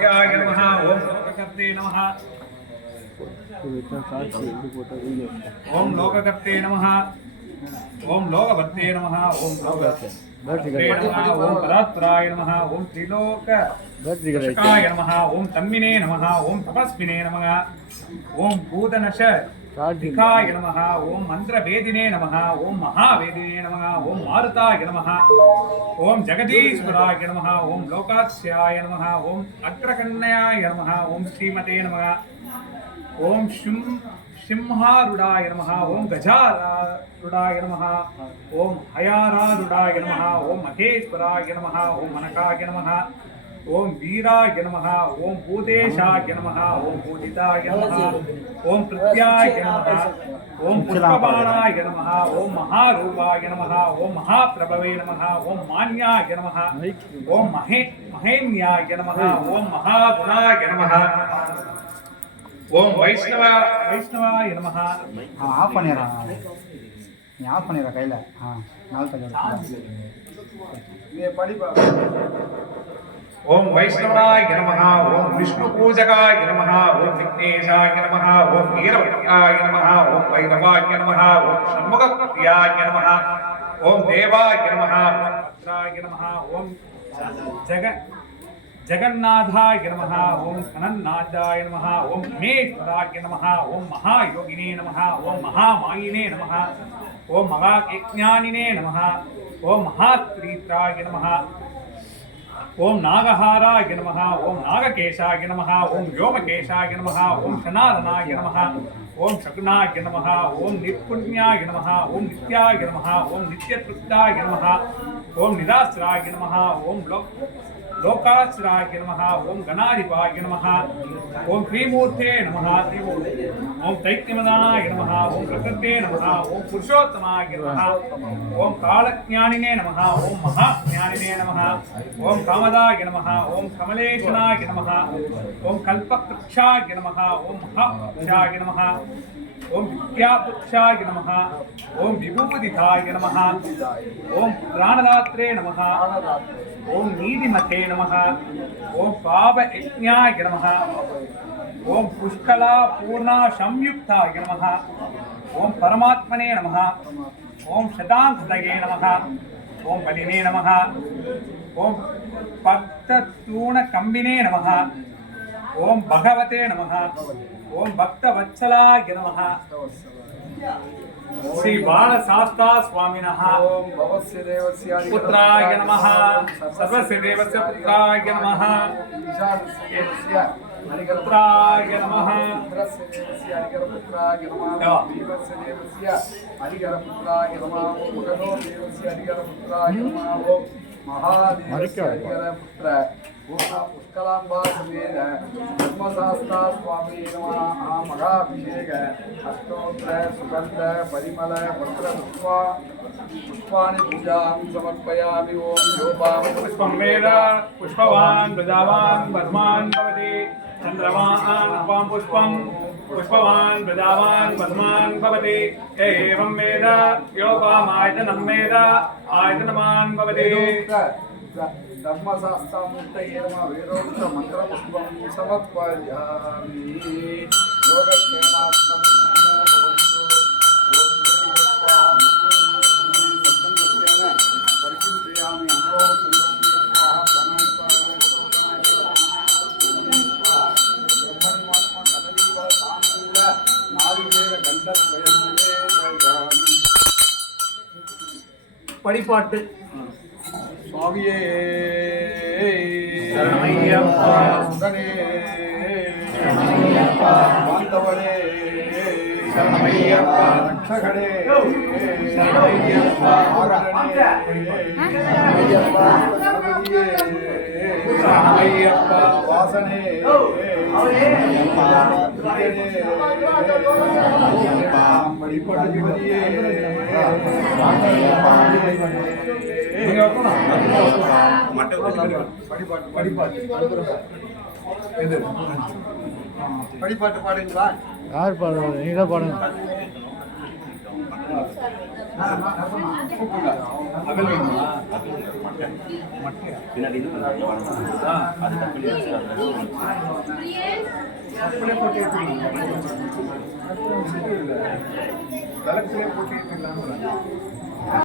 लोककृत्याय नमः ओम लोककर्ते नमः ओम लोककर्ते नमः ओम लोकभर्ते नमः ओम लोकभर्ते नमः ओम परात्पराय नमः ओम त्रिलोकशकाय नमः ओम तन्मिने नमः ओम तपस्विने नमः ओम भूतनश दिखाय नमः ओम मंत्रवेदिने नमः ओम महावेदिने नमः ओम मारुताय नमः ओम जगदीश्वराय नमः ओम लोकास्याय नमः ओम अग्रकन्याय नमः ओम श्रीमते नमः ओम सिंहारूढ़ाय नमः ओम गजारूढ़ाय नमः ओम हयारारूढ़ाय नमः ओम महेश्वराय नमः ओम मनकाय नमः ओम वीराय नमः ओम भूतेशाय नमः ओम पूजिताय नमः ओम प्रत्याय नमः ओम पुष्पबाणाय नमः ओम महारूपाय नमः ओम महाप्रभवे नमः ओम मान्याय नमः ओम महेन्याय नमः ओम महागुणाय नमः ओम वैष्णवाय नमः। हाँ ऑफ பண்ணிரா நீ ஆஃப் பண்ணிரா கையில हाँ நாள் தள்ளு ये पड़ी ओम वैष्णवाय नमः ओम विष्णु पूजकाय नमः ओम विघ्नेशाय नमः ओम वीरभद्राय नमः ओम भैरवाय नमः ओम षण्मुखप्रियाय नमः ओम देवाय नमः भद्राय नमः ओम जगन्नाथाय नमः ओम कनन्नाथाय नमः ओम महेश्वराय नमः ओम महायोगिने नमः ओम महामायिने नमः ओम महाज्ञानिने नमः ओम महास्त्रीत्राय नमः ओम नागहाराय नमः ओम नागकेशाय नमः ओम व्योमकेशाय नमः ओम शनादनाय नमः ओम शकुनाय नमः ओम निर्पुण्याय नमः ओम नित्याय नमः ओम नित्यतृप्ताय नमः ओम निराश्राय नमः ओम लोकाश्राय नमः ओम गणाधिपाय नमः ओम त्रिमूर्ते नमः ओम दैत्यमदानाय नमः ओम प्रकृते नमः ओम पुरुषोत्तमाय नमः ओम कालज्ञानिने नमः ओम महाज्ञानिने नमः ओम कामदाय नमः ओम कमलेशनाय नमः ओम कल्पवृक्षाय नमः ओम महावृक्षाय नमः ओम विद्यापुक्षाय नमः ओम विभूतिधाय नमः ओम प्राणदात्रे नमः ओम नीतिमते नमः ओम पापयज्ञाय नमः ओम पुष्कला पूर्णा संयुक्ताय नमः ओम परमात्मने नमः ओम शतांशतये नमः ओम बलिने नमः ओम भक्ततूणकम्बिने नमः ओम भगवते नमः ओम भक्तवत्सलाय नमः श्री बालशास्ता स्वामिनः ओम भवस्य देवस्य पुत्राय नमः सर्वस्य देवस्य पुत्राय नमः पुत्राय नमः पुत्रस्य देवस्य पुत्राय नमः देवस्य देवस्य पुत्राय नमः भगवो देवस्य पुत्राय नमः ओम महादेवस्य पुत्र पुष्कलांबा समेत धर्मशास्ता स्वामी नमः मगाभिषेक अष्टोत्तर सुगंध परिमल पत्र पुष्पाणि पूजां समर्पयामि ओम शोभां पुष्पं वेद पुष्पवान् प्रजावान् वर्धमान् भवति चन्द्रमान् अपां पुष्पं पुष्पवान् प्रजावान् वर्धमान् भवति एवं वेद योपामायतनं वेद आयतनमान् भवति धर्मशास्त्रामुक्तये नमः वेदोक्त मंत्रपुष्पं समर्पयामि योगक्षेमार्थं परिचिन्तयामि படிப்பாட்டு சுவாமியே சரணமையப்பா சுதனே சரணமையப்பா மாந்தவரே சரணமையப்பா ரட்சகனே சரணமையப்பா ஆரணே சரணமையப்பா கணபதியே சரணமையப்பா வாசனே படிப்பாட்டுதியே படிப்பாட்டு பாடுங்களா? யார் பாடுவாங்க? நீங்க பாடுங்க. அகல் வேணுமா? பின்னாடி அது தப்பில் வச்சு அப்படியே போட்டு ஏற்றிடலாம். விளக்குலேயே போட்டு ஏற்றிடலாம்.